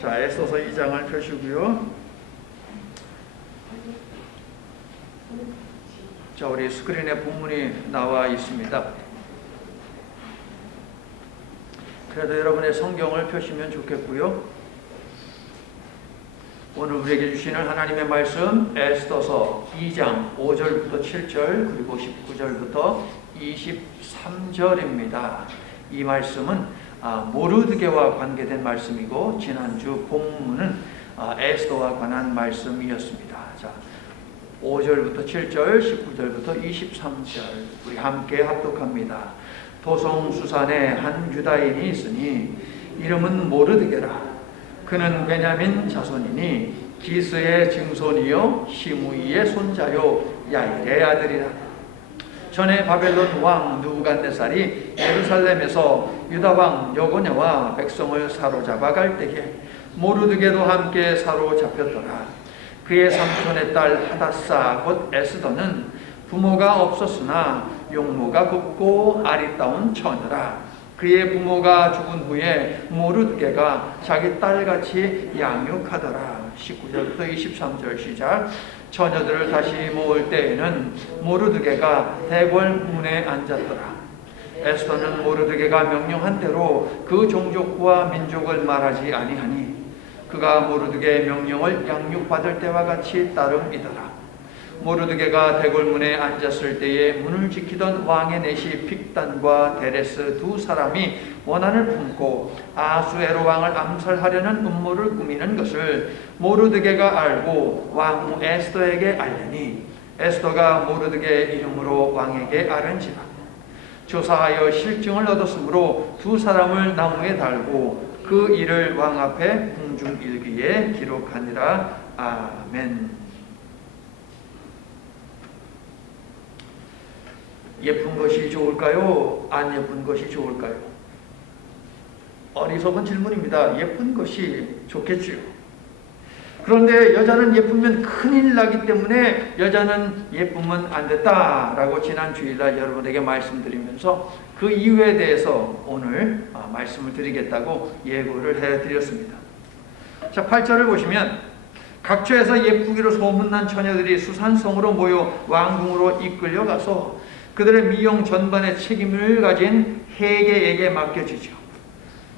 자, 에스더서 2장을 펴시고요. 자, 우리 스크린에 본문이 나와 있습니다. 그래도 여러분의 성경을 펴시면 좋겠고요. 오늘 우리에게 주시는 하나님의 말씀 에스더서 2장 5절부터 7절 그리고 19절부터 23절입니다. 이 말씀은 모르드게와 관계된 말씀이고 지난주 본문은 에스더와 관한 말씀이었습니다. 자, 5절부터 7절, 19절부터 23절 우리 함께 합독합니다. 도성수산에 한 유다인이 있으니 이름은 모르드게라. 그는 베냐민 자손이니 기스의 증손이요 시므이의 손자요 야일의 아들이라. 전에 바벨론 왕 느부갓네살이 예루살렘에서 유다 왕 여고냐와 백성을 사로잡아 갈 때에 모르드게도 함께 사로잡혔더라. 그의 삼촌의 딸 하다사 곧 에스더는 부모가 없었으나 용모가 곱고 아리따운 처녀라. 그의 부모가 죽은 후에 모르드게가 자기 딸같이 양육하더라. 19절부터 23절 시작. 처녀들을 다시 모을 때에는 모르드게가 대궐 문에 앉았더라. 에스더는 모르드게가 명령한 대로 그 종족과 민족을 말하지 아니하니 그가 모르드게의 명령을 양육받을 때와 같이 따름이더라. 모르드게가 대궐문에 앉았을 때에 문을 지키던 왕의 내시 빅단과 데레스 두 사람이 원한을 품고 아수에로 왕을 암살하려는 음모를 꾸미는 것을 모르드게가 알고 왕후 에스더에게 알리니 에스더가 모르드게의 이름으로 왕에게 아른지라. 조사하여 실증을 얻었으므로 두 사람을 나무에 달고 그 일을 왕 앞에 궁중일기에 기록하니라. 아멘. 예쁜 것이 좋을까요? 안 예쁜 것이 좋을까요? 어리석은 질문입니다. 예쁜 것이 좋겠지요. 그런데 여자는 예쁘면 큰일 나기 때문에 여자는 예쁘면 안 됐다라고 지난 주일날 여러분에게 말씀드리면서 그 이유에 대해서 오늘 말씀을 드리겠다고 예고를 해드렸습니다. 자, 8절을 보시면 각처에서 예쁘기로 소문난 처녀들이 수산성으로 모여 왕궁으로 이끌려가서 그들의 미용 전반의 책임을 가진 헤게에게 맡겨지죠.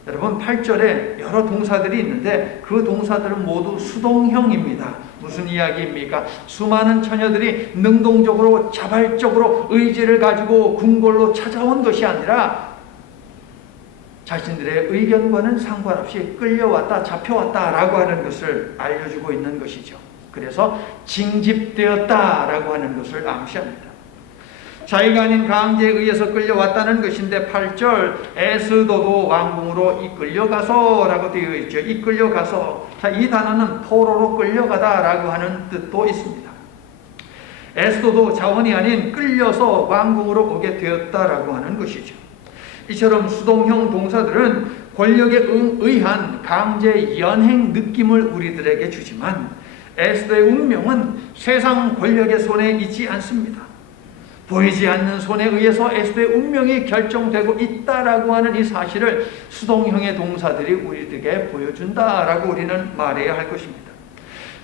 여러분 8절에 여러 동사들이 있는데 그 동사들은 모두 수동형입니다. 무슨 이야기입니까? 수많은 처녀들이 능동적으로 자발적으로 의지를 가지고 궁궐로 찾아온 것이 아니라 자신들의 의견과는 상관없이 끌려왔다 잡혀왔다라고 하는 것을 알려주고 있는 것이죠. 그래서 징집되었다라고 하는 것을 암시합니다. 자기가 아닌 강제에 의해서 끌려왔다는 것인데 8절 에스더도 왕궁으로 이끌려가서 라고 되어 있죠. 이끌려가서. 자, 이 단어는 포로로 끌려가다 라고 하는 뜻도 있습니다. 에스더도 자원이 아닌 끌려서 왕궁으로 오게 되었다라고 하는 것이죠. 이처럼 수동형 동사들은 권력에 의한 강제 연행 느낌을 우리들에게 주지만 에스더의 운명은 세상 권력의 손에 있지 않습니다. 보이지 않는 손에 의해서 에스더의 운명이 결정되고 있다라고 하는 이 사실을 수동형의 동사들이 우리에게 보여준다라고 우리는 말해야 할 것입니다.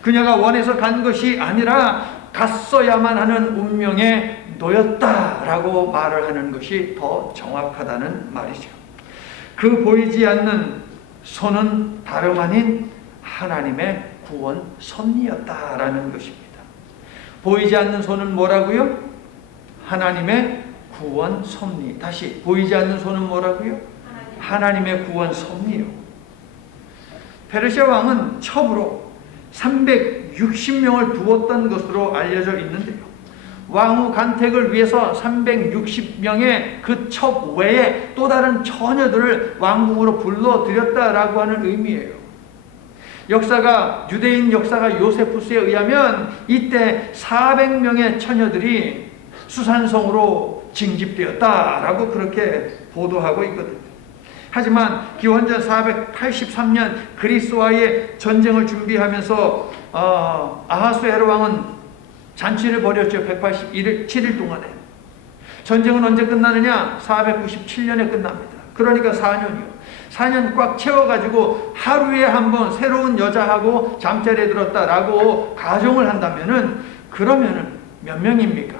그녀가 원해서 간 것이 아니라 갔어야만 하는 운명에 놓였다라고 말을 하는 것이 더 정확하다는 말이죠. 그 보이지 않는 손은 다름 아닌 하나님의 구원 섭리였다라는 것입니다. 보이지 않는 손은 뭐라고요? 하나님의 구원 섭리. 다시 보이지 않는 손은 뭐라고요? 하나님의 구원 섭리요. 페르시아 왕은 첩으로 360명을 두었던 것으로 알려져 있는데요. 왕후 간택을 위해서 360명의 그 첩 외에 또 다른 처녀들을 왕궁으로 불러들였다라고 하는 의미예요. 유대인 역사가 요세푸스에 의하면 이때 400명의 처녀들이 수산성으로 징집되었다라고 그렇게 보도하고 있거든요. 하지만 기원전 483년 그리스와의 전쟁을 준비하면서 아하수에로 왕은 잔치를 벌였죠. 187일 동안에. 전쟁은 언제 끝나느냐? 497년에 끝납니다. 그러니까 4년이요. 4년 꽉 채워가지고 하루에 한 번 새로운 여자하고 잠자리에 들었다라고 가정을 한다면은, 그러면은 몇 명입니까?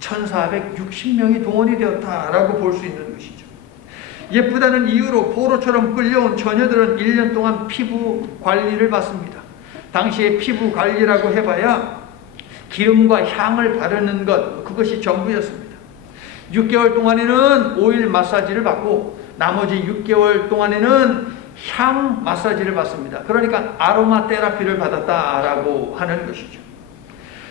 1460명이 동원이 되었다라고 볼 수 있는 것이죠. 예쁘다는 이유로 포로처럼 끌려온 처녀들은 1년 동안 피부 관리를 받습니다. 당시에 피부 관리라고 해봐야 기름과 향을 바르는 것, 그것이 전부였습니다. 6개월 동안에는 오일 마사지를 받고 나머지 6개월 동안에는 향 마사지를 받습니다. 그러니까 아로마 테라피를 받았다라고 하는 것이죠.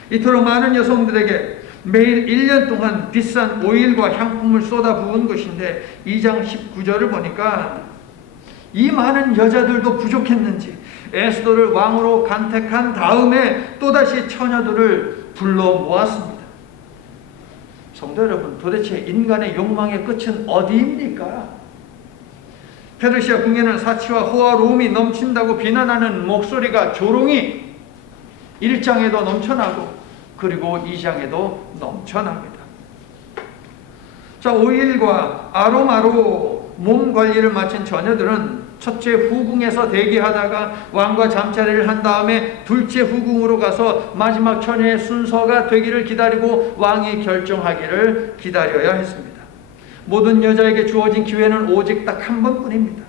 이토록 많은 여성들에게 매일 1년 동안 비싼 오일과 향품을 쏟아부은 것인데, 2장 19절을 보니까 이 많은 여자들도 부족했는지 에스더를 왕으로 간택한 다음에 또다시 처녀들을 불러 모았습니다. 성도 여러분, 도대체 인간의 욕망의 끝은 어디입니까? 페르시아 궁에는 사치와 호화로움이 넘친다고 비난하는 목소리가 조롱이 1장에도 넘쳐나고 그리고 2장에도 넘쳐납니다. 자, 오일과 아로마로 몸 관리를 마친 처녀들은 첫째 후궁에서 대기하다가 왕과 잠자리를 한 다음에 둘째 후궁으로 가서 마지막 처녀의 순서가 되기를 기다리고 왕이 결정하기를 기다려야 했습니다. 모든 여자에게 주어진 기회는 오직 딱 한 번뿐입니다.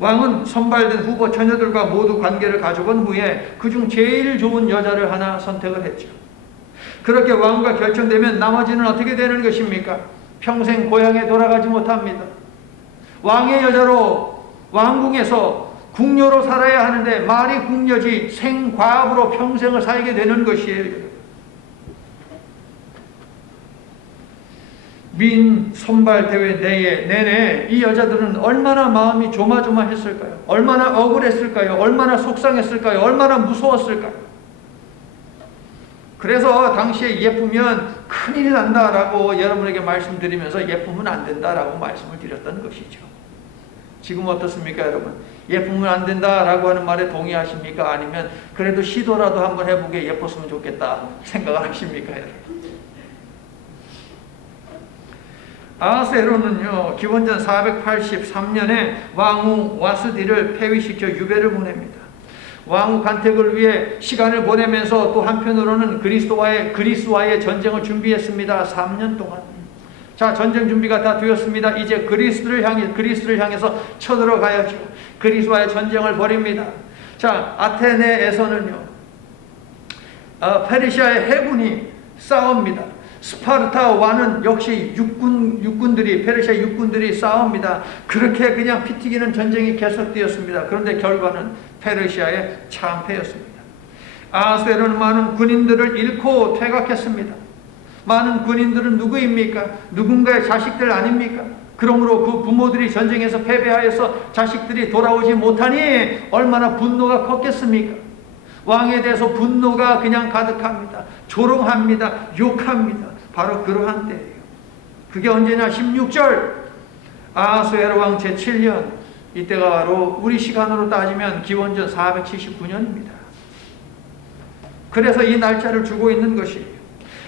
왕은 선발된 후보 처녀들과 모두 관계를 가져본 후에 그중 제일 좋은 여자를 하나 선택을 했죠. 그렇게 왕과 결정되면 나머지는 어떻게 되는 것입니까? 평생 고향에 돌아가지 못합니다. 왕의 여자로 왕궁에서 궁녀로 살아야 하는데 말이 궁녀지 생과부로 평생을 살게 되는 것이에요. 민 선발대회 내내 이 여자들은 얼마나 마음이 조마조마했을까요? 얼마나 억울했을까요? 얼마나 속상했을까요? 얼마나 무서웠을까요? 그래서 당시에 예쁘면 큰일 난다라고 여러분에게 말씀드리면서 예쁘면 안 된다라고 말씀을 드렸던 것이죠. 지금 어떻습니까, 여러분? 예쁘면 안 된다라고 하는 말에 동의하십니까? 아니면 그래도 시도라도 한번 해보게 예뻤으면 좋겠다 생각을 하십니까, 여러분? 아하스에로는요, 기원전 483년에 왕후 와스디를 폐위시켜 유배를 보냅니다. 왕후 간택을 위해 시간을 보내면서 또 한편으로는 그리스와의 전쟁을 준비했습니다. 3년 동안. 자, 전쟁 준비가 다 되었습니다. 이제 그리스를 향해서 쳐들어가야죠. 그리스와의 전쟁을 벌입니다. 자, 아테네에서는요, 페르시아의 해군이 싸웁니다. 스파르타와는 역시 페르시아 육군들이 싸웁니다. 그렇게 그냥 피 튀기는 전쟁이 계속되었습니다. 그런데 결과는 페르시아의 참패였습니다. 아하스웨로는 많은 군인들을 잃고 퇴각했습니다. 많은 군인들은 누구입니까? 누군가의 자식들 아닙니까? 그러므로 그 부모들이 전쟁에서 패배하여서 자식들이 돌아오지 못하니 얼마나 분노가 컸겠습니까? 왕에 대해서 분노가 그냥 가득합니다. 조롱합니다. 욕합니다. 바로 그러한 때예요. 그게 언제냐? 16절. 아하스웨로 왕 제7년. 이때가 바로 우리 시간으로 따지면 기원전 479년입니다. 그래서 이 날짜를 주고 있는 것이에요.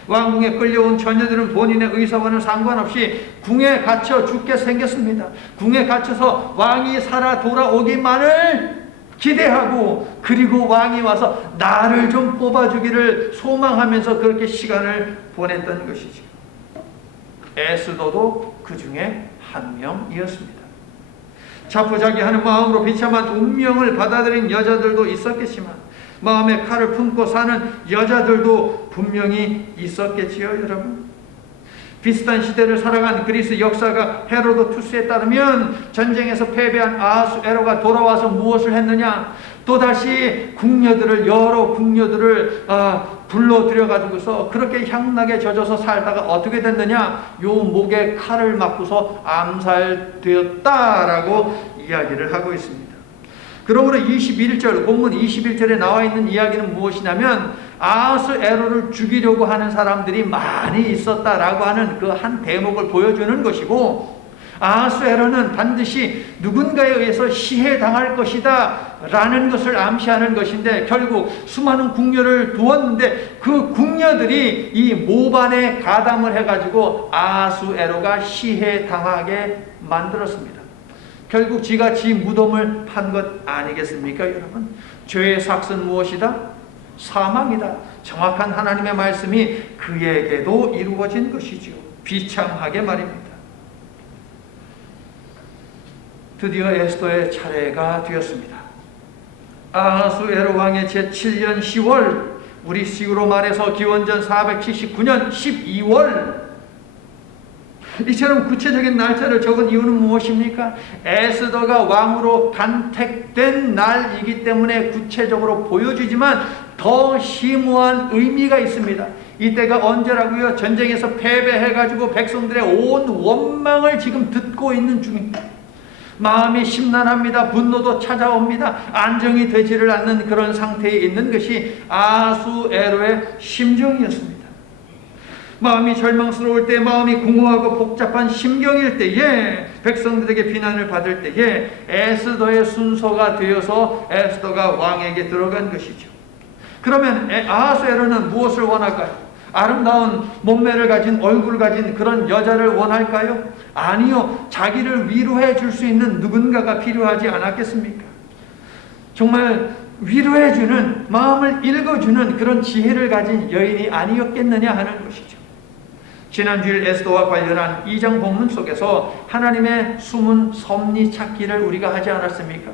왕궁에 끌려온 처녀들은 본인의 의사와는 상관없이 궁에 갇혀 죽게 생겼습니다. 궁에 갇혀서 왕이 살아 돌아오기만을 기대하고, 그리고 왕이 와서 나를 좀 뽑아주기를 소망하면서 그렇게 시간을 보냈던 것이죠. 에스더도 그 중에 한 명이었습니다. 자포자기하는 마음으로 비참한 운명을 받아들인 여자들도 있었겠지만 마음에 칼을 품고 사는 여자들도 분명히 있었겠지요, 여러분. 비슷한 시대를 살아간 그리스 역사가 헤로도투스에 따르면 전쟁에서 패배한 아하수에로가 돌아와서 무엇을 했느냐? 또다시 여러 궁녀들을 불러들여가지고서 그렇게 향나게 젖어서 살다가 어떻게 됐느냐? 요 목에 칼을 맞고서 암살되었다라고 이야기를 하고 있습니다. 그러므로 21절, 본문 21절에 나와 있는 이야기는 무엇이냐면 아하스에로를 죽이려고 하는 사람들이 많이 있었다라고 하는 그 한 대목을 보여주는 것이고, 아하스에로는 반드시 누군가에 의해서 시해당할 것이다 라는 것을 암시하는 것인데, 결국 수많은 궁녀를 두었는데 그 궁녀들이 이 모반에 가담을 해가지고 아하스에로가 시해당하게 만들었습니다. 결국 지가 지 무덤을 판 것 아니겠습니까, 여러분? 죄의 삭은 무엇이다? 사망이다. 정확한 하나님의 말씀이 그에게도 이루어진 것이죠. 비참하게 말입니다. 드디어 에스더의 차례가 되었습니다. 아하수에로 왕의 제7년 10월, 우리식으로 말해서 기원전 479년 12월, 이처럼 구체적인 날짜를 적은 이유는 무엇입니까? 에스더가 왕으로 간택된 날이기 때문에 구체적으로 보여주지만 더 심오한 의미가 있습니다. 이때가 언제라고요? 전쟁에서 패배해가지고 백성들의 온 원망을 지금 듣고 있는 중입니다. 마음이 심란합니다. 분노도 찾아옵니다. 안정이 되지를 않는 그런 상태에 있는 것이 아하수에로의 심정이었습니다. 마음이 절망스러울 때, 마음이 공허하고 복잡한 심경일 때에, 백성들에게 비난을 받을 때에 에스더의 순서가 되어서 에스더가 왕에게 들어간 것이죠. 그러면 아하수에로는 무엇을 원할까요? 아름다운 몸매를 가진, 얼굴을 가진 그런 여자를 원할까요? 아니요. 자기를 위로해 줄 수 있는 누군가가 필요하지 않았겠습니까? 정말 위로해주는, 마음을 읽어주는 그런 지혜를 가진 여인이 아니었겠느냐 하는 것이죠. 지난주일 에스더와 관련한 2장 본문 속에서 하나님의 숨은 섭리 찾기를 우리가 하지 않았습니까?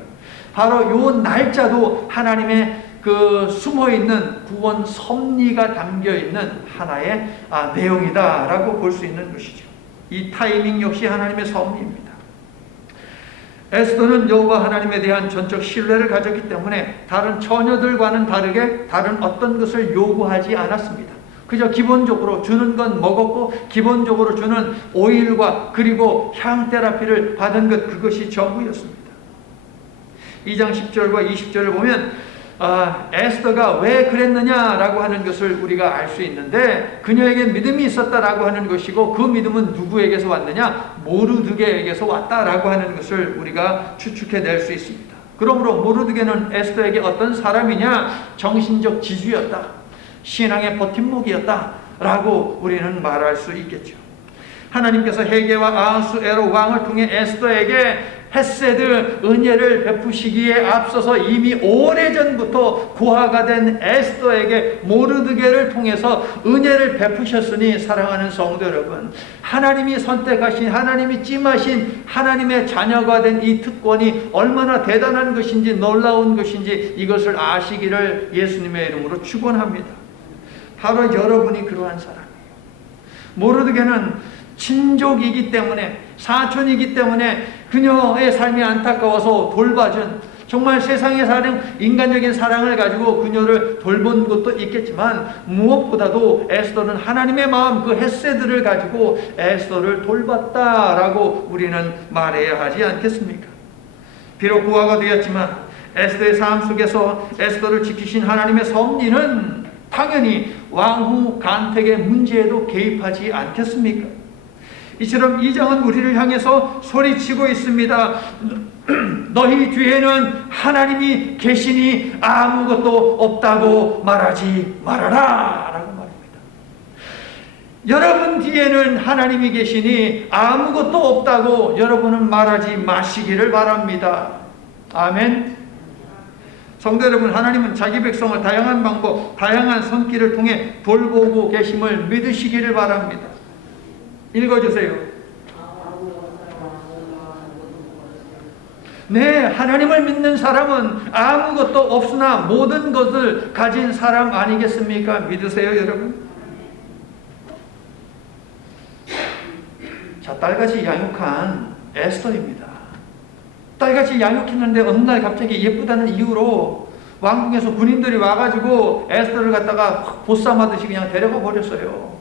바로 요 날짜도 하나님의 그 숨어있는 구원 섭리가 담겨있는 하나의 내용이다라고 볼 수 있는 것이죠. 이 타이밍 역시 하나님의 섭리입니다. 에스더는 여호와 하나님에 대한 전적 신뢰를 가졌기 때문에 다른 처녀들과는 다르게 다른 어떤 것을 요구하지 않았습니다. 그저 기본적으로 주는 건 먹었고 기본적으로 주는 오일과 그리고 향 테라피를 받은 것, 그것이 전부였습니다. 2장 10절과 20절을 보면 에스더가 왜 그랬느냐라고 하는 것을 우리가 알 수 있는데, 그녀에게 믿음이 있었다라고 하는 것이고, 그 믿음은 누구에게서 왔느냐? 모르드게에게서 왔다라고 하는 것을 우리가 추측해낼 수 있습니다. 그러므로 모르드게는 에스더에게 어떤 사람이냐? 정신적 지주였다, 신앙의 버팀목이었다라고 우리는 말할 수 있겠죠. 하나님께서 헤게와 아하수에로 왕을 통해 에스더에게 헤세드, 은혜를 베푸시기에 앞서서 이미 오래전부터 고아가 된 에스더에게 모르드게를 통해서 은혜를 베푸셨으니, 사랑하는 성도 여러분, 하나님이 선택하신, 하나님이 찜하신 하나님의 자녀가 된 이 특권이 얼마나 대단한 것인지, 놀라운 것인지 이것을 아시기를 예수님의 이름으로 축원합니다. 바로 여러분이 그러한 사람이에요. 모르드게는 친족이기 때문에, 사촌이기 때문에 그녀의 삶이 안타까워서 돌봐준, 정말 세상의 사랑, 인간적인 사랑을 가지고 그녀를 돌본 것도 있겠지만, 무엇보다도 에스더는 하나님의 마음, 그 헤세드를 가지고 에스더를 돌봤다라고 우리는 말해야 하지 않겠습니까? 비록 고아가 되었지만 에스더의 삶 속에서 에스더를 지키신 하나님의 섭리는 당연히 왕후 간택의 문제에도 개입하지 않겠습니까? 이처럼 이 장은 우리를 향해서 소리치고 있습니다. 너희 뒤에는 하나님이 계시니 아무것도 없다고 말하지 말아라 라고 말입니다. 여러분 뒤에는 하나님이 계시니 아무것도 없다고 여러분은 말하지 마시기를 바랍니다. 아멘. 성도 여러분, 하나님은 자기 백성을 다양한 방법, 다양한 손길을 통해 돌보고 계심을 믿으시기를 바랍니다. 읽어주세요. 네, 하나님을 믿는 사람은 아무것도 없으나 모든 것을 가진 사람 아니겠습니까? 믿으세요, 여러분? 자, 딸같이 양육한 에스더입니다. 딸같이 양육했는데 어느 날 갑자기 예쁘다는 이유로 왕궁에서 군인들이 와가지고 에스더를 갖다가 보쌈하듯이 그냥 데려가 버렸어요.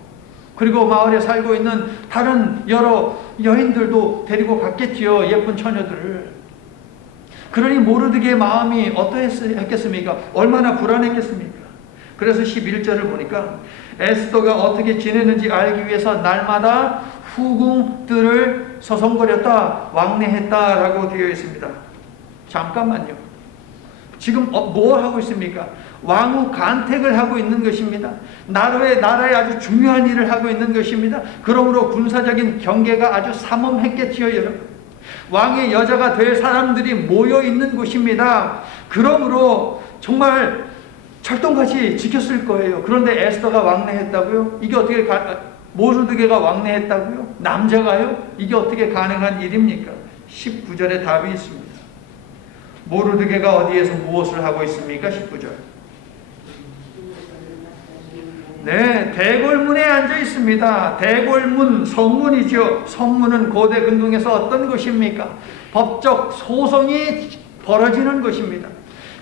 그리고 마을에 살고 있는 다른 여러 여인들도 데리고 갔겠지요, 예쁜 처녀들을. 그러니 모르드게의 마음이 어떠했겠습니까? 얼마나 불안했겠습니까? 그래서 11절을 보니까 에스더가 어떻게 지내는지 알기 위해서 날마다 후궁들을 서성거렸다, 왕래했다라고 되어 있습니다. 잠깐만요. 지금 뭐 하고 있습니까? 왕후 간택을 하고 있는 것입니다. 나라에 아주 중요한 일을 하고 있는 것입니다. 그러므로 군사적인 경계가 아주 삼엄했겠지요, 여러분. 왕의 여자가 될 사람들이 모여 있는 곳입니다. 그러므로 정말 철동같이 지켰을 거예요. 그런데 에스더가 왕래했다고요? 이게 어떻게 모르드게가 왕래했다고요? 남자가요? 이게 어떻게 가능한 일입니까? 19절에 답이 있습니다. 모르드게가 어디에서 무엇을 하고 있습니까? 19절. 네, 대궐문에 앉아 있습니다. 대궐문, 성문이죠. 성문은 고대 근동에서 어떤 것입니까? 법적 소송이 벌어지는 것입니다.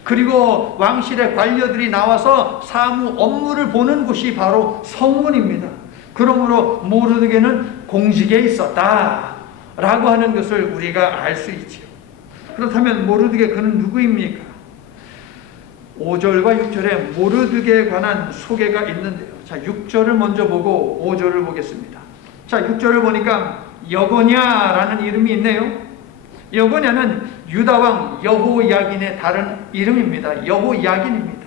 그리고 왕실의 관료들이 나와서 사무 업무를 보는 곳이 바로 성문입니다. 그러므로 모르드게는 공직에 있었다 라고 하는 것을 우리가 알 수 있죠. 그렇다면 모르드게 그는 누구입니까? 5절과 6절에 모르드게에 관한 소개가 있는데요. 자, 6절을 먼저 보고 5절을 보겠습니다. 자, 6절을 보니까 여고냐라는 이름이 있네요. 여고냐는 유다왕 여호야긴의 다른 이름입니다. 여호야긴입니다.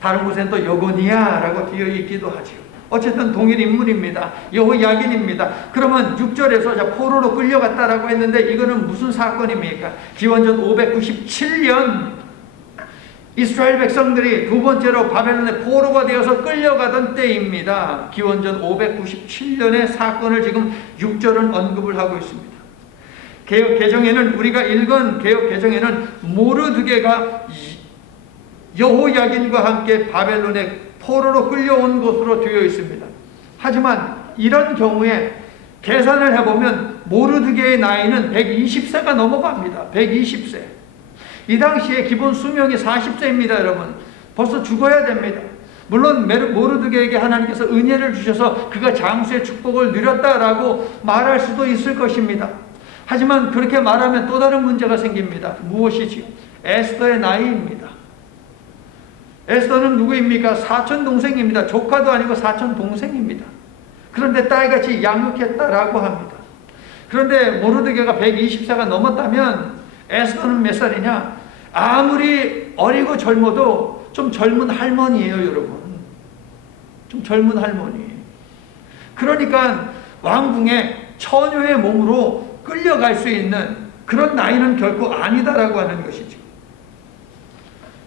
다른 곳엔 또 여고니아라고 되어 있기도 하죠. 어쨌든 동일 인물입니다. 여호야긴입니다. 그러면 6절에서 포로로 끌려갔다라고 했는데 이거는 무슨 사건입니까? 기원전 597년 이스라엘 백성들이 두 번째로 바벨론의 포로가 되어서 끌려가던 때입니다. 기원전 597년의 사건을 지금 6절은 언급을 하고 있습니다. 개역 개정에는 우리가 읽은 개역 개정에는 모르드게가 여호야긴과 함께 바벨론의 포로로 끌려온 것으로 되어 있습니다. 하지만 이런 경우에 계산을 해보면 모르드게의 나이는 120세가 넘어갑니다. 120세. 이 당시에 기본 수명이 40세입니다, 여러분. 벌써 죽어야 됩니다. 물론 모르드게에게 하나님께서 은혜를 주셔서 그가 장수의 축복을 누렸다라고 말할 수도 있을 것입니다. 하지만 그렇게 말하면 또 다른 문제가 생깁니다. 무엇이지요? 에스더의 나이입니다. 에스더는 누구입니까? 사촌 동생입니다. 조카도 아니고 사촌 동생입니다. 그런데 딸같이 양육했다라고 합니다. 그런데 모르드게가 120세가 넘었다면 에스더는 몇 살이냐? 아무리 어리고 젊어도 좀 젊은 할머니예요, 여러분. 좀 젊은 할머니. 그러니까 왕궁의 처녀의 몸으로 끌려갈 수 있는 그런 나이는 결코 아니다라고 하는 것이죠.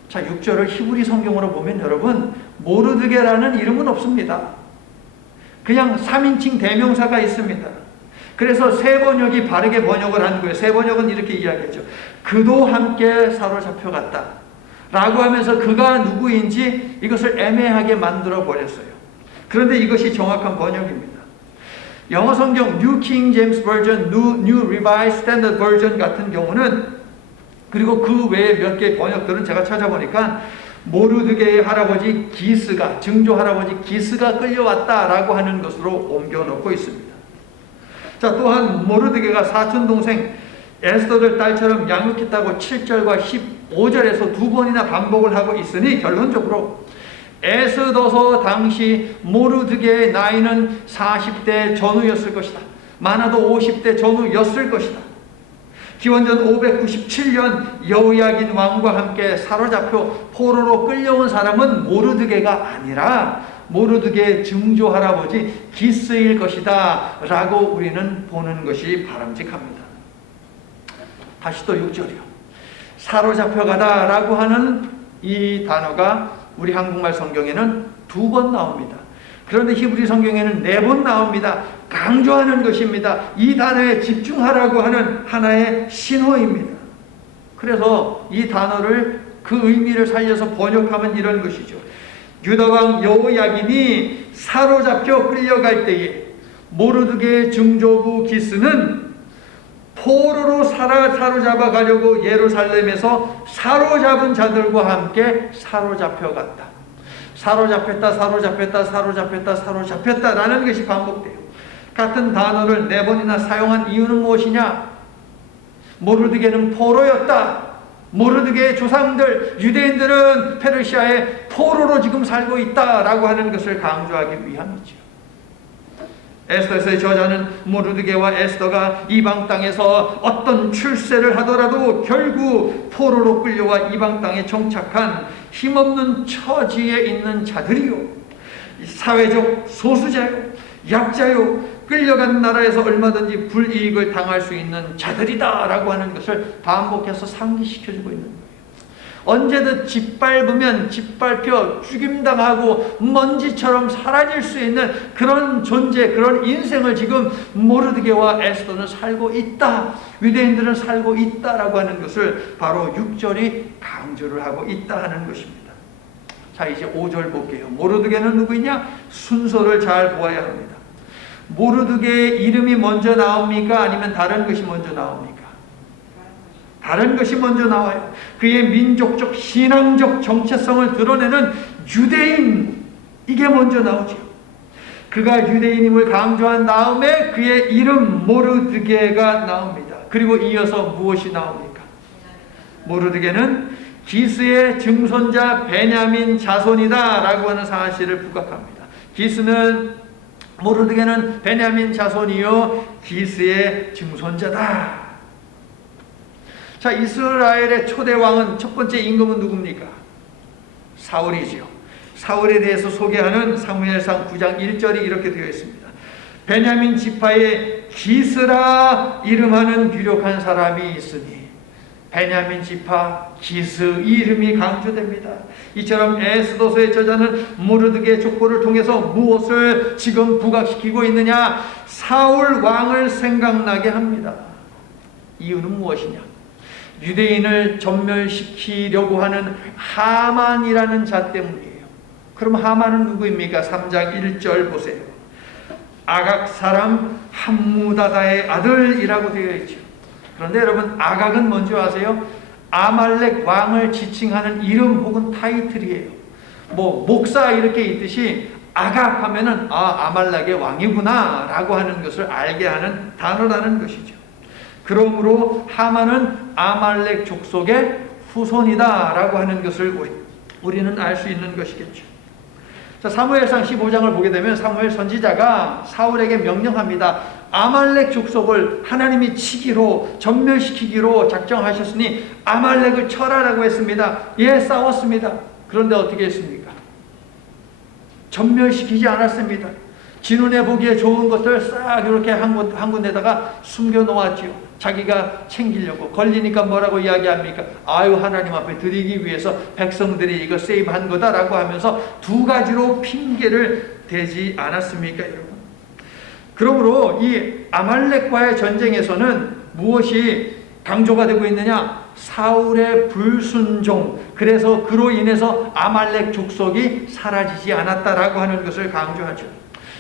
자, 6절을 히브리 성경으로 보면 여러분, 모르드게라는 이름은 없습니다. 그냥 3인칭 대명사가 있습니다. 그래서 세 번역이 바르게 번역을 한 거예요. 세 번역은 이렇게 이야기했죠. 그도 함께 사로잡혀 갔다 라고 하면서 그가 누구인지 이것을 애매하게 만들어 버렸어요. 그런데 이것이 정확한 번역입니다. 영어 성경 New King James Version, New Revised Standard Version 같은 경우는, 그리고 그 외에 몇 개의 번역들은 제가 찾아보니까 모르드게의 할아버지 기스가, 증조 할아버지 기스가 끌려왔다라고 하는 것으로 옮겨놓고 있습니다. 자, 또한 모르드게가 사촌동생 에스더를 딸처럼 양육했다고 7절과 15절에서 두 번이나 반복을 하고 있으니 결론적으로 에스더서 당시 모르드게의 나이는 40대 전후였을 것이다. 많아도 50대 전후였을 것이다. 기원전 597년 여호야긴 왕과 함께 사로잡혀 포로로 끌려온 사람은 모르드게가 아니라 모르드게의 증조 할아버지 기스일 것이다 라고 우리는 보는 것이 바람직합니다. 다시 또 6절이요. 사로잡혀가다 라고 하는 이 단어가 우리 한국말 성경에는 2번 나옵니다. 그런데 히브리 성경에는 4번 나옵니다. 강조하는 것입니다. 이 단어에 집중하라고 하는 하나의 신호입니다. 그래서 이 단어를 그 의미를 살려서 번역하면 이런 것이죠. 유다왕 여호야긴이 사로잡혀 끌려갈 때에 모르드게의 증조부 기스는 포로로 사로잡아 가려고 예루살렘에서 사로잡은 자들과 함께 사로잡혀 갔다. 사로잡혔다, 사로잡혔다, 사로잡혔다, 사로잡혔다라는 것이 반복돼요. 같은 단어를 4번이나 사용한 이유는 무엇이냐? 모르드게는 포로였다. 모르드게의 조상들, 유대인들은 페르시아의 포로로 지금 살고 있다라고 하는 것을 강조하기 위함이죠. 에스더서의 저자는 모르드게와 에스더가 이방 땅에서 어떤 출세를 하더라도 결국 포로로 끌려와 이방 땅에 정착한 힘없는 처지에 있는 자들이요, 사회적 소수자요, 약자요, 끌려간 나라에서 얼마든지 불이익을 당할 수 있는 자들이다 라고 하는 것을 반복해서 상기시켜주고 있는 거예요. 언제든 짓밟으면 짓밟혀 죽임당하고 먼지처럼 사라질 수 있는 그런 존재, 그런 인생을 지금 모르드게와 에스더는 살고 있다, 유대인들은 살고 있다라고 하는 것을 바로 6절이 강조를 하고 있다 하는 것입니다. 자, 이제 5절 볼게요. 모르드게는 누구이냐? 순서를 잘 보아야 합니다. 모르드게의 이름이 먼저 나옵니까? 아니면 다른 것이 먼저 나옵니까? 다른 것이 먼저 나와요. 그의 민족적, 신앙적 정체성을 드러내는 유대인, 이게 먼저 나오죠. 그가 유대인임을 강조한 다음에 그의 이름 모르드게가 나옵니다. 그리고 이어서 무엇이 나옵니까? 모르드게는 기스의 증손자 베냐민 자손이다 라고 하는 사실을 부각합니다. 모르드게는 베냐민 자손이요 기스의 증손자다. 자, 이스라엘의 초대 왕은, 첫 번째 임금은 누굽니까? 사울이지요. 사울에 대해서 소개하는 사무엘상 9장 1절이 이렇게 되어 있습니다. 베냐민 지파에 기스라 이름하는 유력한 사람이 있으니, 베냐민 지파 기스, 이 이름이 강조됩니다. 이처럼 에스더서의 저자는 모르드게 족보를 통해서 무엇을 지금 부각시키고 있느냐? 사울 왕을 생각나게 합니다. 이유는 무엇이냐? 유대인을 전멸시키려고 하는 하만이라는 자 때문이에요. 그럼 하만은 누구입니까? 3장 1절 보세요. 아각 사람 함무다다의 아들이라고 되어 있죠. 그런데 여러분, 아각은 뭔지 아세요? 아말렉 왕을 지칭하는 이름 혹은 타이틀이에요. 뭐 목사 이렇게 있듯이 아각 하면은 아말렉의 왕이구나 라고 하는 것을 알게 하는 단어라는 것이죠. 그러므로 하만은 아말렉 족속의 후손이다 라고 하는 것을 우리는 알 수 있는 것이겠죠. 자, 사무엘상 15장을 보게 되면 사무엘 선지자가 사울에게 명령합니다. 아말렉 족속을 하나님이 치기로, 전멸시키기로 작정하셨으니 아말렉을 쳐라라고 했습니다. 예, 싸웠습니다. 그런데 어떻게 했습니까? 전멸시키지 않았습니다. 지 눈에 보기에 좋은 것들 싹 이렇게 한 군데다가 숨겨놓았지요. 자기가 챙기려고. 걸리니까 뭐라고 이야기합니까? 아유, 하나님 앞에 드리기 위해서 백성들이 이거 세이브한 거다라고 하면서 두 가지로 핑계를 대지 않았습니까, 여러분? 그러므로 이 아말렉과의 전쟁에서는 무엇이 강조가 되고 있느냐? 사울의 불순종, 그래서 그로 인해서 아말렉 족속이 사라지지 않았다라고 하는 것을 강조하죠.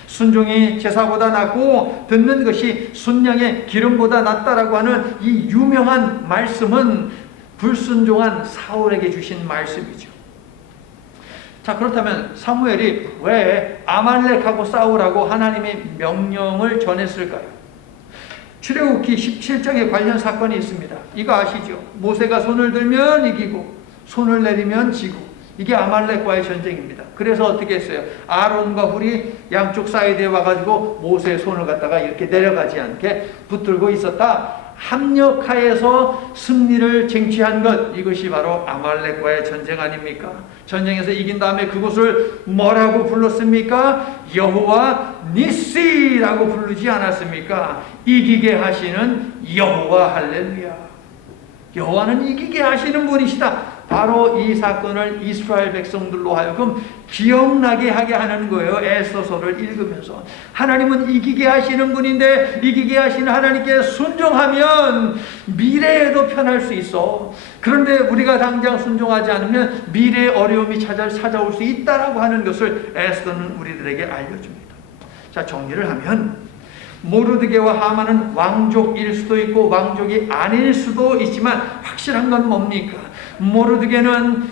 순종이 제사보다 낫고 듣는 것이 순양의 기름보다 낫다라고 하는 이 유명한 말씀은 불순종한 사울에게 주신 말씀이죠. 자, 그렇다면 사무엘이 왜 아말렉하고 싸우라고 하나님의 명령을 전했을까요? 출애굽기 17장에 관련 사건이 있습니다. 이거 아시죠? 모세가 손을 들면 이기고 손을 내리면 지고, 이게 아말렉과의 전쟁입니다. 그래서 어떻게 했어요? 아론과 훌이 양쪽 사이드에 와가지고 모세의 손을 갖다가 이렇게 내려가지 않게 붙들고 있었다. 합력하여서 승리를 쟁취한 것, 이것이 바로 아말렉과의 전쟁 아닙니까? 전쟁에서 이긴 다음에 그곳을 뭐라고 불렀습니까? 여호와 니시라고 부르지 않았습니까? 이기게 하시는 여호와, 할렐루야. 여호와는 이기게 하시는 분이시다. 바로 이 사건을 이스라엘 백성들로 하여금 기억나게 하게 하는 거예요. 에스더서를 읽으면서 하나님은 이기게 하시는 분인데, 이기게 하시는 하나님께 순종하면 미래에도 편할 수 있어. 그런데 우리가 당장 순종하지 않으면 미래의 어려움이 찾아올 수 있다라고 하는 것을 에스더는 우리들에게 알려줍니다. 자, 정리를 하면 모르드게와 하만은 왕족일 수도 있고 왕족이 아닐 수도 있지만 확실한 건 뭡니까? 모르드게는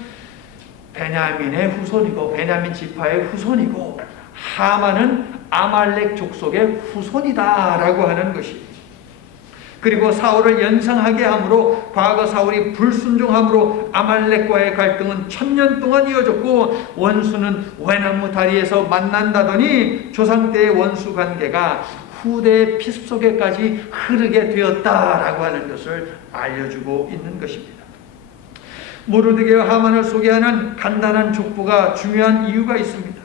베냐민의 후손이고 베냐민 지파의 후손이고, 하만은 아말렉 족속의 후손이다 라고 하는 것이, 그리고 사울을 연상하게 함으로 과거 사울이 불순종함으로 아말렉과의 갈등은 1000년 동안 이어졌고, 원수는 외나무 다리에서 만난다더니 조상 때의 원수 관계가 후대의 피 속에까지 흐르게 되었다라고 하는 것을 알려주고 있는 것입니다. 모르드게와 하만을 소개하는 간단한 족보가 중요한 이유가 있습니다.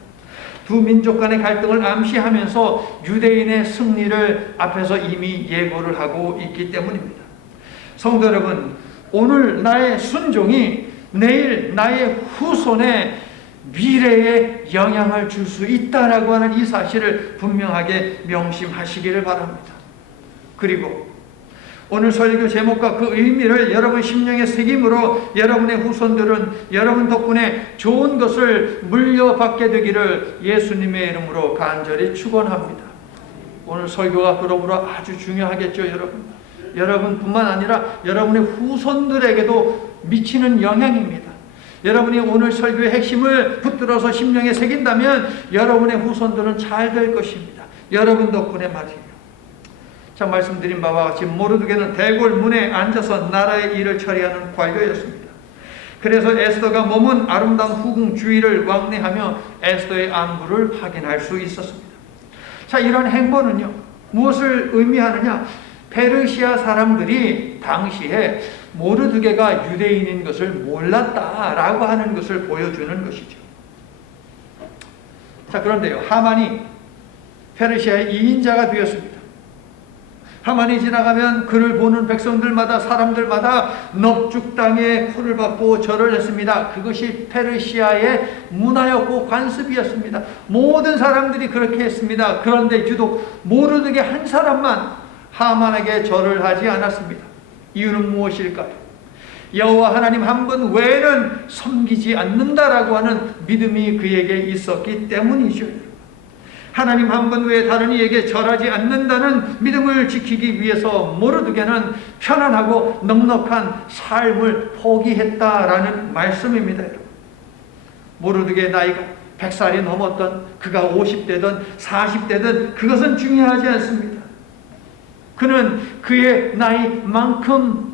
두 민족 간의 갈등을 암시하면서 유대인의 승리를 앞에서 이미 예고를 하고 있기 때문입니다. 성도 여러분, 오늘 나의 순종이 내일 나의 후손의 미래에 영향을 줄 수 있다라고 하는 이 사실을 분명하게 명심하시기를 바랍니다. 그리고 오늘 설교 제목과 그 의미를 여러분 심령에 새김으로 여러분의 후손들은 여러분 덕분에 좋은 것을 물려받게 되기를 예수님의 이름으로 간절히 축원합니다. 오늘 설교가 그러므로 아주 중요하겠죠, 여러분. 여러분뿐만 아니라 여러분의 후손들에게도 미치는 영향입니다. 여러분이 오늘 설교의 핵심을 붙들어서 심령에 새긴다면 여러분의 후손들은 잘 될 것입니다. 여러분 덕분에 말이에요. 자, 말씀드린 바와 같이 모르드게는 대궐 문에 앉아서 나라의 일을 처리하는 관료였습니다. 그래서 에스더가 머문 아름다운 후궁 주위를 왕래하며 에스더의 안부를 확인할 수 있었습니다. 자, 이런 행보는요, 무엇을 의미하느냐? 페르시아 사람들이 당시에 모르드게가 유대인인 것을 몰랐다라고 하는 것을 보여주는 것이죠. 자, 그런데요, 하만이 페르시아의 2인자가 되었습니다. 하만이 지나가면 그를 보는 백성들마다 사람들마다 넙죽 땅에 코를 박고 절을 했습니다. 그것이 페르시아의 문화였고 관습이었습니다. 모든 사람들이 그렇게 했습니다. 그런데 유독 모르드게 한 사람만 하만에게 절을 하지 않았습니다. 이유는 무엇일까요? 여호와 하나님 한 분 외에는 섬기지 않는다라고 하는 믿음이 그에게 있었기 때문이죠. 하나님 한 분 외에 다른 이에게 절하지 않는다는 믿음을 지키기 위해서 모르드게는 편안하고 넉넉한 삶을 포기했다라는 말씀입니다. 모르드게의 나이가 100살이 넘었던 그가 50대든 40대든 그것은 중요하지 않습니다. 그는 그의 나이만큼이나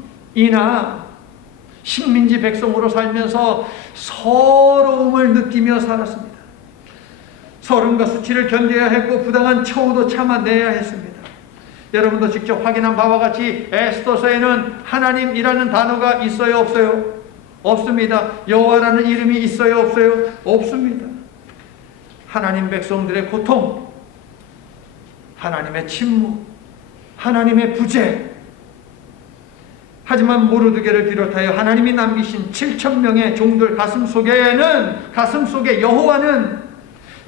식민지 백성으로 살면서 서러움을 느끼며 살았습니다. 서름과 수치를 견뎌야 했고 부당한 처우도 참아내야 했습니다. 여러분도 직접 확인한 바와 같이 에스더서에는 하나님이라는 단어가 있어요, 없어요? 없습니다. 여호와라는 이름이 있어요, 없어요? 없습니다. 하나님 백성들의 고통, 하나님의 침묵, 하나님의 부재. 하지만 모르드게를 비롯하여 하나님이 남기신 7,000명의 종들 가슴 속에 여호와는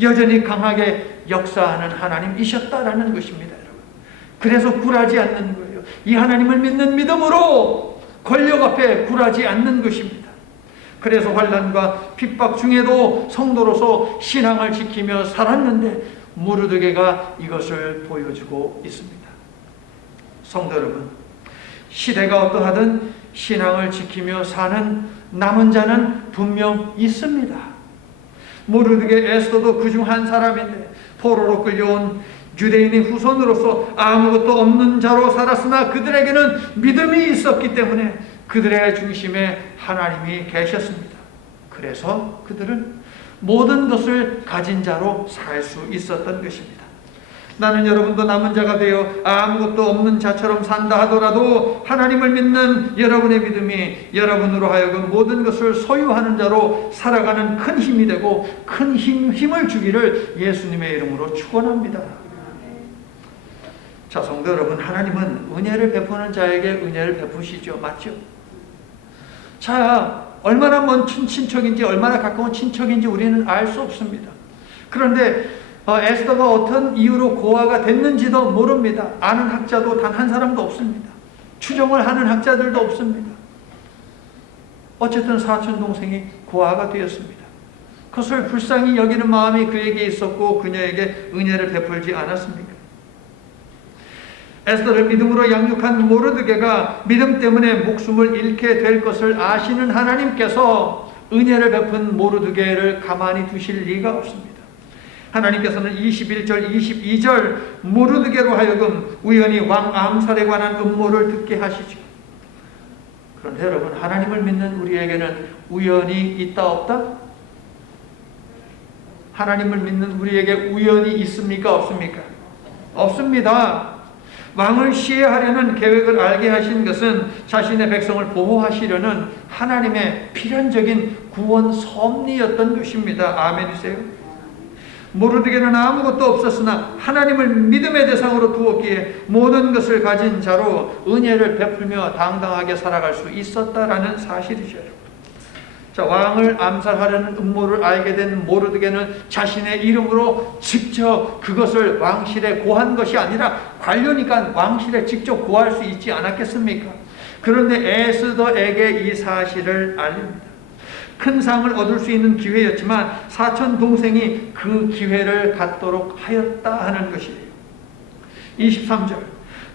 여전히 강하게 역사하는 하나님이셨다라는 것입니다, 여러분. 그래서 굴하지 않는 거예요. 이 하나님을 믿는 믿음으로 권력 앞에 굴하지 않는 것입니다. 그래서 환난과 핍박 중에도 성도로서 신앙을 지키며 살았는데 모르드게가 이것을 보여주고 있습니다. 성도 여러분, 시대가 어떠하든 신앙을 지키며 사는 남은 자는 분명 있습니다. 모르드게 에스더도 그중 한 사람인데 포로로 끌려온 유대인의 후손으로서 아무것도 없는 자로 살았으나 그들에게는 믿음이 있었기 때문에 그들의 중심에 하나님이 계셨습니다. 그래서 그들은 모든 것을 가진 자로 살 수 있었던 것입니다. 나는 여러분도 남은 자가 되어 아무것도 없는 자처럼 산다 하더라도 하나님을 믿는 여러분의 믿음이 여러분으로 하여금 모든 것을 소유하는 자로 살아가는 큰 힘이 되고 큰 힘을 주기를 예수님의 이름으로 축원합니다. 자, 성도 여러분, 하나님은 은혜를 베푸는 자에게 은혜를 베푸시죠. 맞죠? 자, 얼마나 먼 친척인지 얼마나 가까운 친척인지 우리는 알 수 없습니다. 그런데 에스더가 어떤 이유로 고아가 됐는지도 모릅니다. 아는 학자도 단 한 사람도 없습니다. 추정을 하는 학자들도 없습니다. 어쨌든 사촌 동생이 고아가 되었습니다. 그것을 불쌍히 여기는 마음이 그에게 있었고 그녀에게 은혜를 베풀지 않았습니까? 에스더를 믿음으로 양육한 모르드게가 믿음 때문에 목숨을 잃게 될 것을 아시는 하나님께서 은혜를 베푼 모르드게를 가만히 두실 리가 없습니다. 하나님께서는 21절, 22절 모르드게로 하여금 우연히 왕 암살에 관한 음모를 듣게 하시죠. 그런데 여러분, 하나님을 믿는 우리에게는 우연이 있다 없다? 하나님을 믿는 우리에게 우연이 있습니까? 없습니까? 없습니다. 왕을 시해하려는 계획을 알게 하신 것은 자신의 백성을 보호하시려는 하나님의 필연적인 구원 섭리였던 것입니다. 아멘이세요? 모르드게는 아무것도 없었으나 하나님을 믿음의 대상으로 두었기에 모든 것을 가진 자로 은혜를 베풀며 당당하게 살아갈 수 있었다라는 사실이죠. 자, 왕을 암살하려는 음모를 알게 된 모르드게는 자신의 이름으로 직접 그것을 왕실에 고한 것이 아니라 관료니까 왕실에 직접 고할 수 있지 않았겠습니까? 그런데 에스더에게 이 사실을 알립니다. 큰 상을 얻을 수 있는 기회였지만 사촌 동생이 그 기회를 갖도록 하였다 하는 것이에요. 23절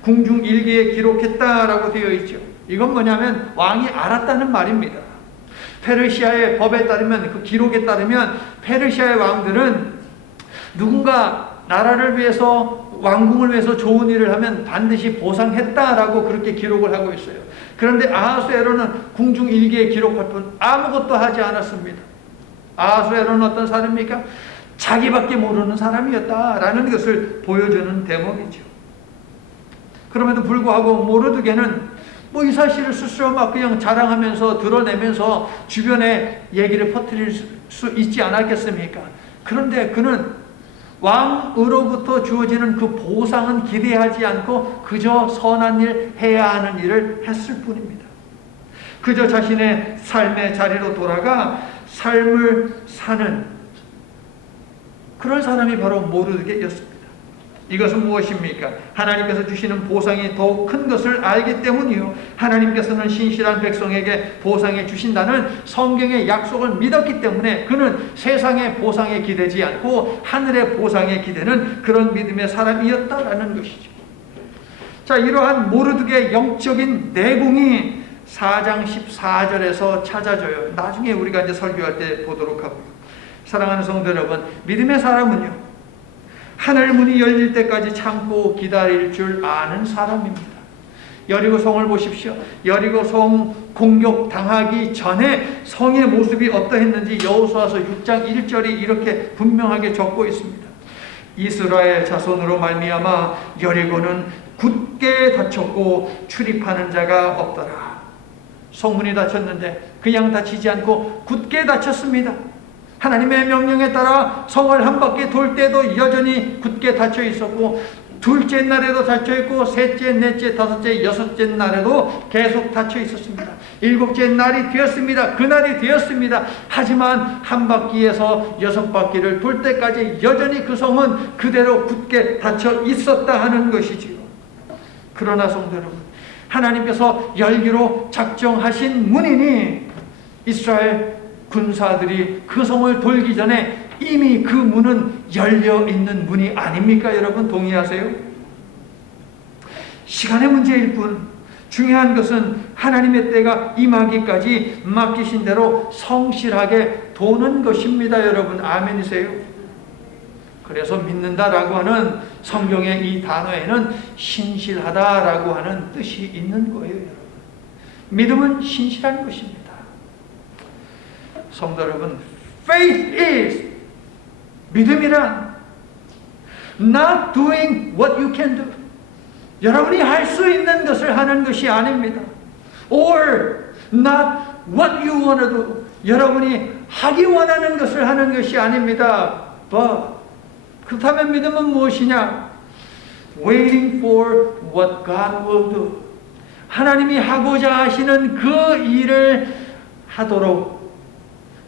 궁중 일기에 기록했다라고 되어 있죠. 이건 뭐냐면 왕이 알았다는 말입니다. 페르시아의 법에 따르면, 그 기록에 따르면 페르시아의 왕들은 누군가 나라를 위해서, 왕궁을 위해서 좋은 일을 하면 반드시 보상했다라고 그렇게 기록을 하고 있어요. 그런데 아하수에로는 궁중 일기에 기록할 뿐 아무것도 하지 않았습니다. 아하수에로는 어떤 사람입니까? 자기밖에 모르는 사람이었다라는 것을 보여주는 대목이죠. 그럼에도 불구하고 모르드게는 이 사실을 스스로 막 그냥 자랑하면서 드러내면서 주변에 얘기를 퍼뜨릴 수 있지 않았겠습니까? 그런데 그는 왕으로부터 주어지는 그 보상은 기대하지 않고 그저 선한 일, 해야 하는 일을 했을 뿐입니다. 그저 자신의 삶의 자리로 돌아가 삶을 사는 그런 사람이 바로 모르드게였습니다. 이것은 무엇입니까? 하나님께서 주시는 보상이 더욱 큰 것을 알기 때문이요. 하나님께서는 신실한 백성에게 보상해 주신다는 성경의 약속을 믿었기 때문에 그는 세상의 보상에 기대지 않고 하늘의 보상에 기대는 그런 믿음의 사람이었다라는 것이죠. 자, 이러한 모르드게의 영적인 내공이 4장 14절에서 찾아져요. 나중에 우리가 이제 설교할 때 보도록 하고요. 사랑하는 성도 여러분, 믿음의 사람은요, 하늘 문이 열릴 때까지 참고 기다릴 줄 아는 사람입니다. 여리고 성을 보십시오. 여리고 성 공격 당하기 전에 성의 모습이 어떠했는지 여호수아서 6장 1절이 이렇게 분명하게 적고 있습니다. 이스라엘 자손으로 말미암아 여리고는 굳게 닫혔고 출입하는 자가 없더라. 성문이 닫혔는데 그냥 닫히지 않고 굳게 닫혔습니다. 하나님의 명령에 따라 성을 한 바퀴 돌 때도 여전히 굳게 닫혀 있었고, 둘째 날에도 닫혀 있고, 셋째, 넷째, 다섯째, 여섯째 날에도 계속 닫혀 있었습니다. 일곱째 날이 되었습니다. 그날이 되었습니다. 하지만 한 바퀴에서 여섯 바퀴를 돌 때까지 여전히 그 성은 그대로 굳게 닫혀 있었다 하는 것이지요. 그러나 성도 여러분, 하나님께서 열기로 작정하신 문이니 이스라엘 군사들이 그 성을 돌기 전에 이미 그 문은 열려 있는 문이 아닙니까? 여러분 동의하세요? 시간의 문제일 뿐 중요한 것은 하나님의 때가 임하기까지 맡기신 대로 성실하게 도는 것입니다. 여러분 아멘이세요? 그래서 믿는다라고 하는 성경의 이 단어에는 신실하다라고 하는 뜻이 있는 거예요. 여러분. 믿음은 신실한 것입니다. 성도 여러분, faith is, 믿음이란 not doing what you can do, 여러분이 할 수 있는 것을 하는 것이 아닙니다. or not what you want to do, 여러분이 하기 원하는 것을 하는 것이 아닙니다. but, 그렇다면 믿음은 무엇이냐? waiting for what God will do, 하나님이 하고자 하시는 그 일을 하도록,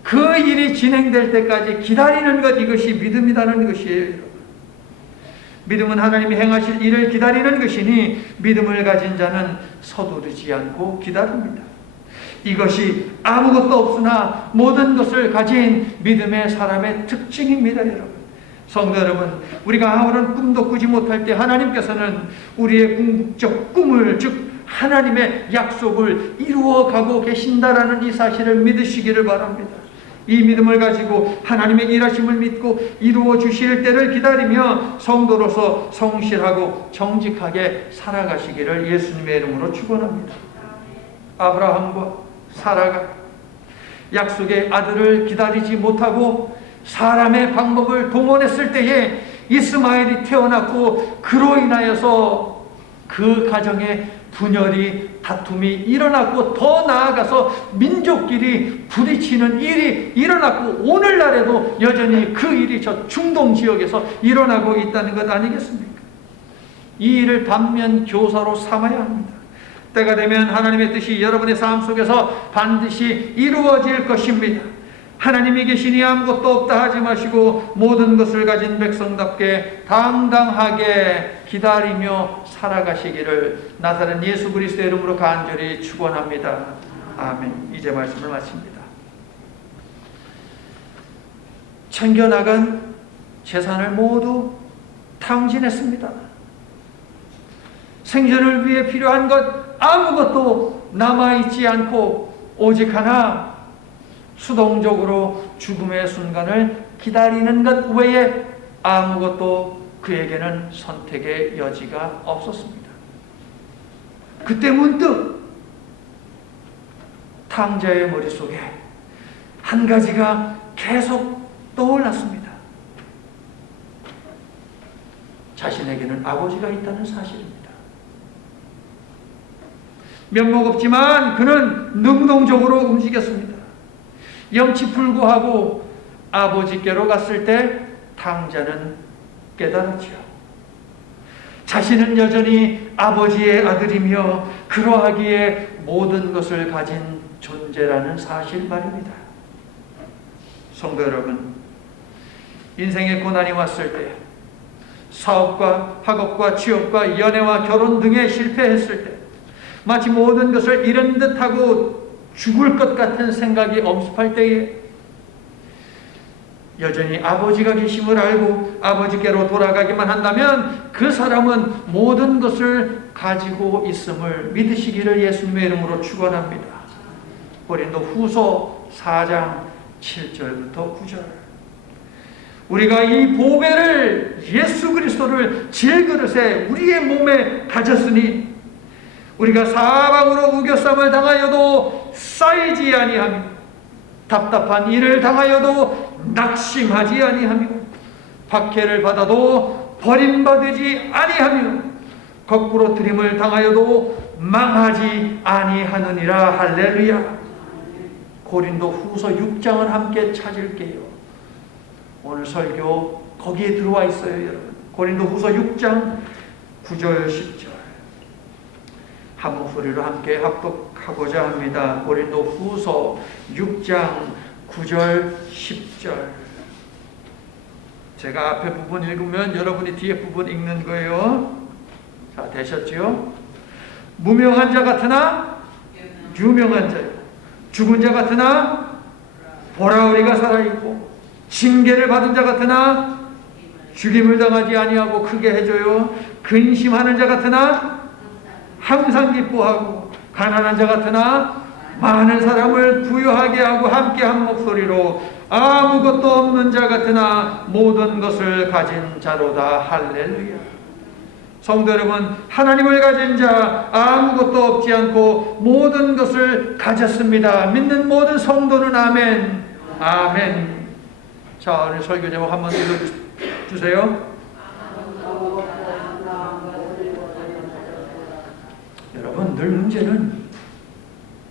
그 일이 진행될 때까지 기다리는 것, 이것이 믿음이라는 것이에요. 믿음은 하나님이 행하실 일을 기다리는 것이니 믿음을 가진 자는 서두르지 않고 기다립니다. 이것이 아무것도 없으나 모든 것을 가진 믿음의 사람의 특징입니다. 여러분, 성도 여러분, 우리가 아무런 꿈도 꾸지 못할 때 하나님께서는 우리의 궁극적 꿈을, 즉 하나님의 약속을 이루어가고 계신다라는 이 사실을 믿으시기를 바랍니다. 이 믿음을 가지고 하나님의 일하심을 믿고 이루어 주실 때를 기다리며 성도로서 성실하고 정직하게 살아가시기를 예수님의 이름으로 축원합니다. 아브라함과 사라가 약속의 아들을 기다리지 못하고 사람의 방법을 동원했을 때에 이스마엘이 태어났고, 그로 인하여서 그 가정에 분열이, 다툼이 일어났고, 더 나아가서 민족끼리 부딪히는 일이 일어났고, 오늘날에도 여전히 그 일이 저 중동 지역에서 일어나고 있다는 것 아니겠습니까? 이 일을 반면 교사로 삼아야 합니다. 때가 되면 하나님의 뜻이 여러분의 삶 속에서 반드시 이루어질 것입니다. 하나님이 계시니 아무것도 없다 하지 마시고 모든 것을 가진 백성답게 당당하게 기다리며 살아가시기를 나사렛 예수 그리스도의 이름으로 간절히 축원합니다. 아멘. 이제 말씀을 마칩니다. 챙겨나간 재산을 모두 탕진했습니다. 생존을 위해 필요한 것 아무것도 남아있지 않고 오직 하나 수동적으로 죽음의 순간을 기다리는 것 외에 아무것도 그에게는 선택의 여지가 없었습니다. 그때 문득 탕자의 머릿속에 한 가지가 계속 떠올랐습니다. 자신에게는 아버지가 있다는 사실입니다. 면목 없지만 그는 능동적으로 움직였습니다. 염치불구하고 아버지께로 갔을 때 탕자는 깨달았죠. 자신은 여전히 아버지의 아들이며 그러하기에 모든 것을 가진 존재라는 사실 말입니다. 성도 여러분, 인생의 고난이 왔을 때, 사업과 학업과 취업과 연애와 결혼 등에 실패했을 때, 마치 모든 것을 잃은 듯하고 죽을 것 같은 생각이 엄습할 때에 여전히 아버지가 계심을 알고 아버지께로 돌아가기만 한다면 그 사람은 모든 것을 가지고 있음을 믿으시기를 예수님의 이름으로 축원합니다. 고린도 후서 4장 7절부터 9절. 우리가 이 보배를 예수 그리스도를 질그릇에 우리의 몸에 가졌으니 우리가 사방으로 우겨쌈을 당하여도 쌓이지 아니하며 답답한 일을 당하여도 낙심하지 아니하며 박해를 받아도 버림받지 아니하며 거꾸로 들임을 당하여도 망하지 아니하느니라. 할렐루야. 고린도 후서 6장을 함께 찾을게요. 오늘 설교 거기에 들어와 있어요, 여러분. 고린도 후서 6장 9절 10절 한 목소리로 함께 합독하고자 합니다. 고린도 후서 6장 9절 10절. 제가 앞에 부분 읽으면 여러분이 뒤에 부분 읽는 거예요. 자, 되셨죠? 무명한 자 같으나 유명한 자요, 죽은 자 같으나 보라 우리가 살아있고, 징계를 받은 자 같으나 죽임을 당하지 아니하고 크게 해줘요. 근심하는 자 같으나 항상 기뻐하고, 가난한 자 같으나 많은 사람을 부유하게 하고, 함께 한 목소리로 아무것도 없는 자 같으나 모든 것을 가진 자로다. 할렐루야. 성도 여러분, 하나님을 가진 자, 아무것도 없지 않고 모든 것을 가졌습니다. 믿는 모든 성도는 아멘. 아멘. 자, 오늘 설교 제목 한번 읽어주세요. 여러분, 늘 문제는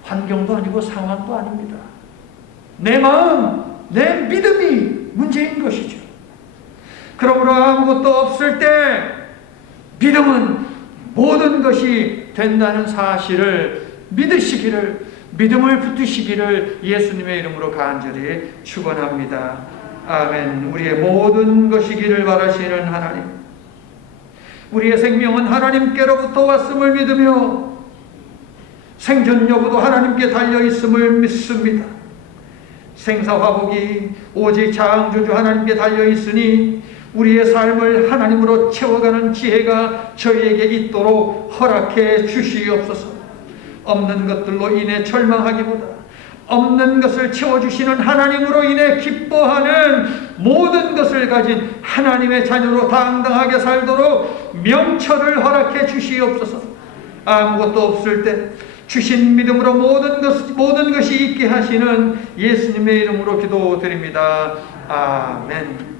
환경도 아니고 상황도 아닙니다. 내 마음, 내 믿음이 문제인 것이죠. 그러므로 아무것도 없을 때 믿음은 모든 것이 된다는 사실을 믿으시기를, 믿음을 붙드시기를 예수님의 이름으로 간절히 축원합니다. 아멘. 우리의 모든 것이기를 바라시는 하나님, 우리의 생명은 하나님께로부터 왔음을 믿으며 생존 여부도 하나님께 달려있음을 믿습니다. 생사화복이 오직 창조주 하나님께 달려있으니 우리의 삶을 하나님으로 채워가는 지혜가 저희에게 있도록 허락해 주시옵소서. 없는 것들로 인해 절망하기보다 없는 것을 채워주시는 하나님으로 인해 기뻐하는 모든 것을 가진 하나님의 자녀로 당당하게 살도록 명철을 허락해 주시옵소서. 아무것도 없을 때 주신 믿음으로 모든 것이 있게 하시는 예수님의 이름으로 기도드립니다. 아멘.